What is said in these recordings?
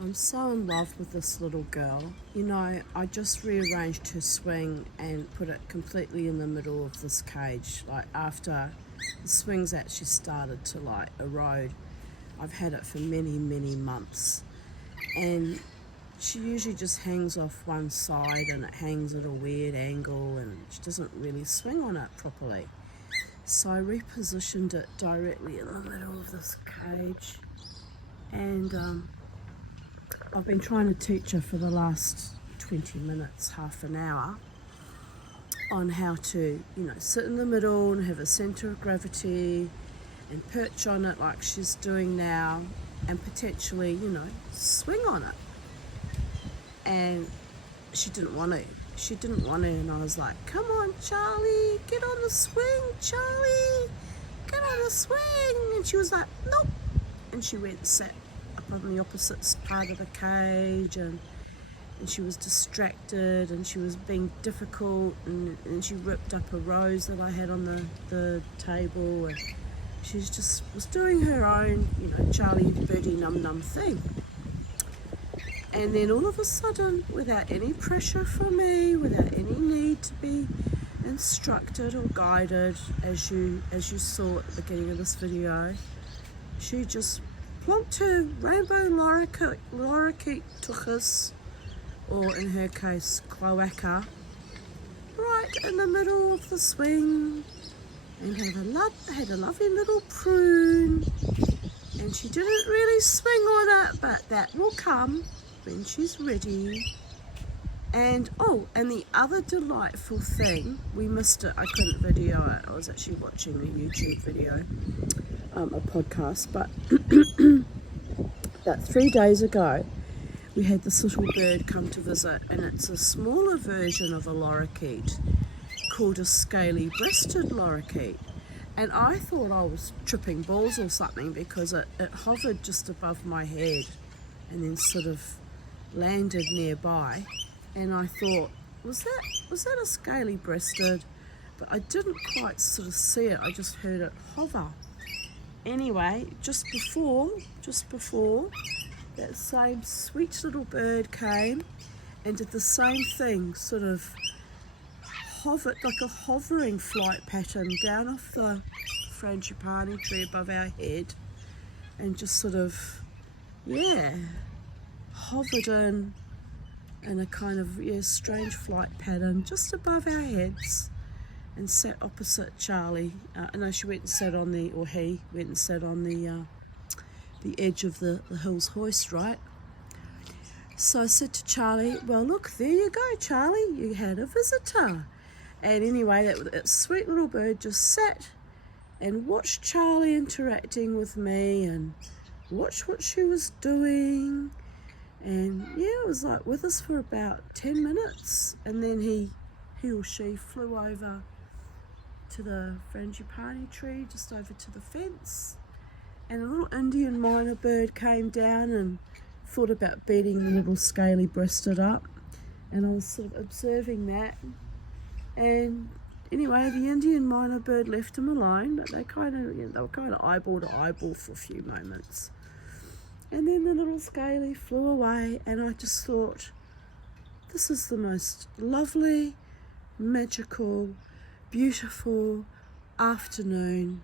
I'm so in love with this little girl. You know, I just rearranged her swing and put it completely in the middle of this cage. Like after the swing's actually started to like erode. I've had it for many, many months. And she usually just hangs off one side and it hangs at a weird angle and she doesn't really swing on it properly. So I repositioned it directly in the middle of this cage and I've been trying to teach her for the last 20 minutes, half an hour, on how to, sit in the middle and have a centre of gravity and perch on it like she's doing now and potentially, swing on it. And she didn't want to. And I was like, come on, Charlie, get on the swing, Charlie, get on the swing. And she was like, nope. And she went and sat up on the opposite part of the cage and she was distracted and she was being difficult and she ripped up a rose that I had on the table and she just was doing her own, Charlie birdie num num thing. And then all of a sudden, without any pressure from me, without any need to be instructed or guided, as you saw at the beginning of this video, she just plonked her rainbow lorikeet tuchus, or in her case, cloaca, right in the middle of the swing, and had a lovely little prune. And she didn't really swing on it, but that will come when she's ready. And the other delightful thing, we missed it, I couldn't video it, I was actually watching a YouTube video, a podcast, but about 3 days ago we had this little bird come to visit, and it's a smaller version of a lorikeet called a scaly-breasted lorikeet. And I thought I was tripping balls or something because it hovered just above my head and then sort of landed nearby, and I thought, was that a scaly-breasted? But I didn't quite sort of see it, I just heard it hover. Anyway, just before that same sweet little bird came and did the same thing, sort of hovered like a hovering flight pattern down off the frangipani tree above our head and just sort of hovered in a kind of strange flight pattern just above our heads and sat opposite Charlie. She went and sat on he went and sat on the edge of the hill's hoist, right? So I said to Charlie, well, look, there you go, Charlie, you had a visitor. And anyway, that sweet little bird just sat and watched Charlie interacting with me and watched what she was doing. And it was like with us for about 10 minutes. And then he or she flew over to the frangipani tree, just over to the fence. And a little Indian minor bird came down and thought about beating the little scaly-breasted up. And I was sort of observing that. And anyway, the Indian minor bird left him alone, but they were kind of eyeball to eyeball for a few moments. And then the little scaly flew away, and I just thought, this is the most lovely, magical, beautiful afternoon,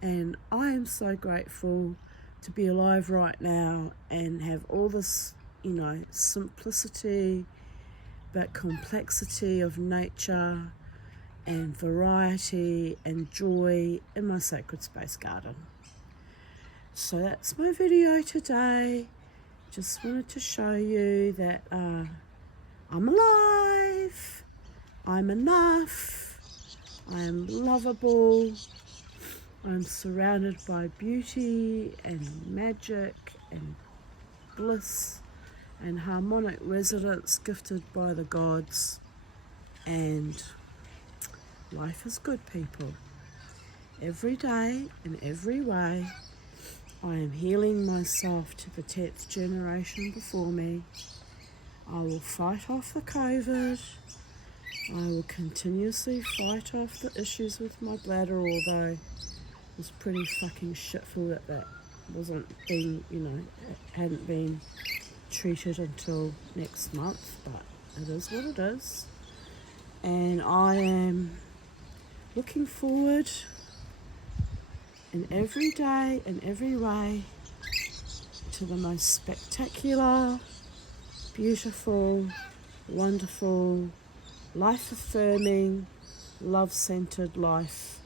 and I am so grateful to be alive right now and have all this, simplicity but complexity of nature and variety and joy in my sacred space garden. So that's my video today. Just wanted to show you that I'm alive, I'm enough, I'm lovable, I'm surrounded by beauty and magic and bliss and harmonic resonance gifted by the gods, and life is good, people. Every day, in every way, I am healing myself to the 10th generation before me. I will fight off the COVID. I will continuously fight off the issues with my bladder, although it was pretty fucking shitful that wasn't being, hadn't been treated until next month, but it is what it is. And I am looking forward in every day, in every way, to the most spectacular, beautiful, wonderful, life-affirming, love-centered life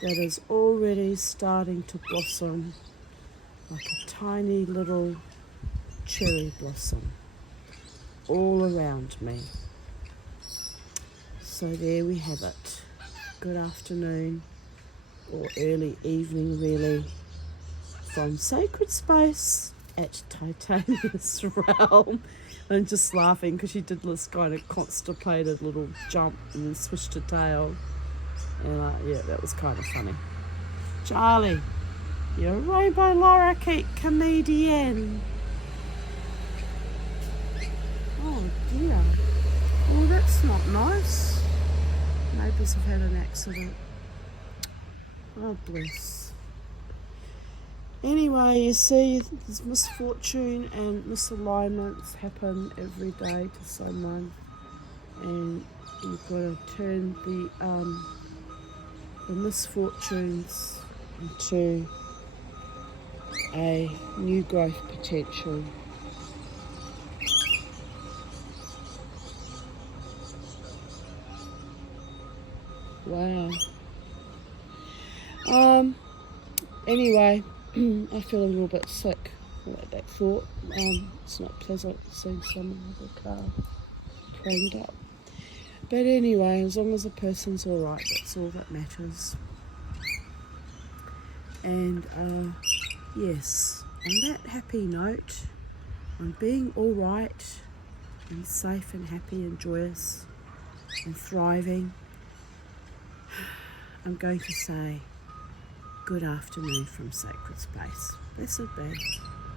that is already starting to blossom like a tiny little cherry blossom all around me. So there we have it. Good afternoon, or early evening really, from Sacred Space at Titania's Realm. I'm just laughing because she did this kind of constipated little jump and then swished her tail. And yeah, that was kind of funny. Charley, you're a rainbow lorikeet comedian. Oh dear. Oh, that's not nice. Neighbours have had an accident. Oh, bless. Anyway, you see, there's misfortune and misalignments happen every day to someone, and you've got to turn the misfortunes into a new growth potential. Wow. Anyway, I feel a little bit sick at that thought. It's not pleasant seeing someone with a car cleaned up. But anyway, as long as the person's alright, that's all that matters. And yes, on that happy note, on being alright and safe and happy and joyous and thriving, I'm going to say good afternoon from Sacred Space. Blessed be.